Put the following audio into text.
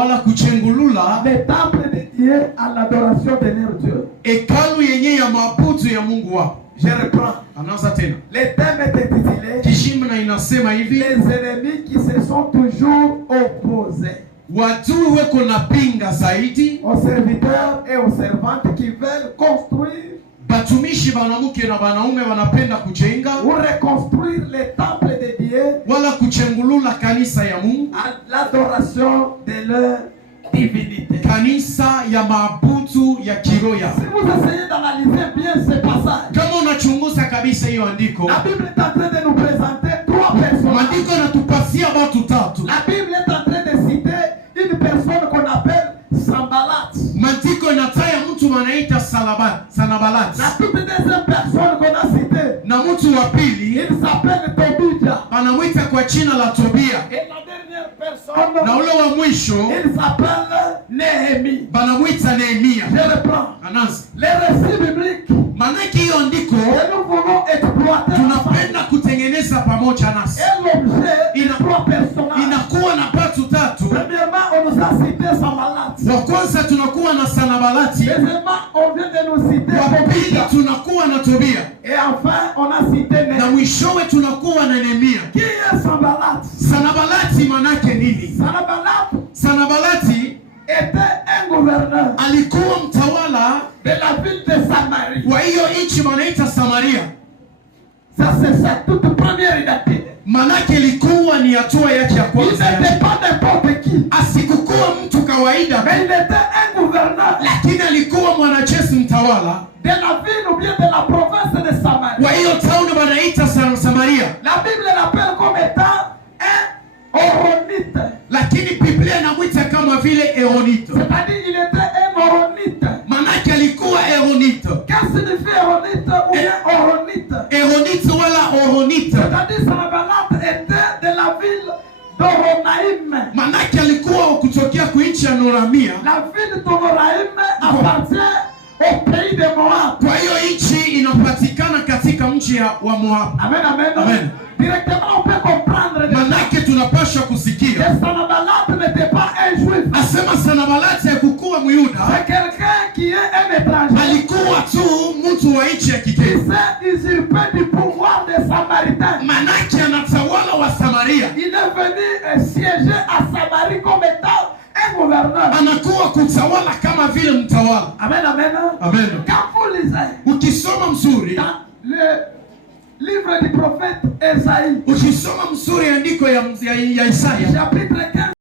wala kuchengulula le temple dédié à l'adoration de leur Dieu. Hekalu yenye ya maabudu ya Mungu wao. Je reprends. Anaanza tena. Le thème est intitulé Kishimna inasema hivi, les ennemis qui se sont toujours opposés. Watu weko na pinga zaidi Aux serviteurs et aux servantes qui veulent construire batumishi banamuke na banaume wanapenda kujenga ou reconstruire le temple de Dieu wala kuchengulula kanisa ya Mungu, à l'adoration de leur divinité. kanisa ya maabudu ya kiroya. Si vous essayez d'analyser bien ce passage, Kama unachunguza kabisa hiyo andiko, la Bible est en train de nous présenter trois personnes. maandiko yanatupasia watu tatu. La Bible est en train de citer une personne qu'on appelle Sanballat. Maandiko yanataya mtu wanaita Sanabalat. La toute deuxième personne qu'on a citée, Na mtu wa pili il s'appelle Tobia. anamwita kwa jina la Tobia. Et la dernière personne, Na ule wa mwisho il s'appelle Néhémie. banamwita Nehemia. Je reprends. Anaanza. Les récits bibliques Manake hiyo andiko que nous voulons exploiter tunapenda kutengeneza pamoja nasi. est l'objet de trois personnages. Inakuwa na patu tatu. Premièrement, on nous a cité Sanballat. Wa kwanza tunakuwa na Sanabalati, Deuxièmement, on vient de nous citer wa pili Tobia. tunakuwa na Tobia, Et enfin, on a cité na Néhémie. mwishowe tunakuwa na Nehemia. Qui est Sanballat? Sanabalati manake nini? Sanballat Sanabalati était un gouverneur alikuwa mtawala de la ville de Samarie. wa hiyo nchi wanaita Samaria. Ça, c'est sa toute première identité. Manake ilikuwa ni hatua yake ya Il kwanza. n'était pas n'importe qui, Asikukuwa mtu kawaida, mais il était un gouverneur lakini alikuwa mwanajeshi mtawala de la ville ou bien de la province de Samarie. wa hiyo town wanaita Samaria. La Bible l'appelle comme étant un Horonite. Lakini Biblia inamwita kama vile Eronito. C'est-à-dire il était un Horonite. Manake alikuwa Eronito. Qu'est-ce que signifie Horonite ou bien Horonite? Eronito wala Oronito. C'est-à-dire Sanballat était de la ville d'Horonaïm. Manake alikuwa kutokea kuinchi ya Noramia. La ville d'Horonaïm appartient au pays de Moab. Kwa hiyo nchi inapatikana katika mji wa Moab. Amen, amen. Amen. Directement on peut comprendre Manake tunapasha que kusikia Sanballat n'était pas un juif. asema Sanabalati hakukuwa Myuda, C'est quelqu'un qui est un étranger. alikuwa tu mtu wa nchi ya Il kigeni. s'est usurpé du pouvoir des Samaritains. Manake anatawala wa Samaria, Il est venu siéger à Samarie comme étant un gouverneur. anakuwa kutawala kama vile mtawala. Amen, amen. Amen. Quand vous lisez Ukisoma mzuri, dans le livre du prophète Esaïe, ukisoma mzuri andiko ya Isaya chapitre 15,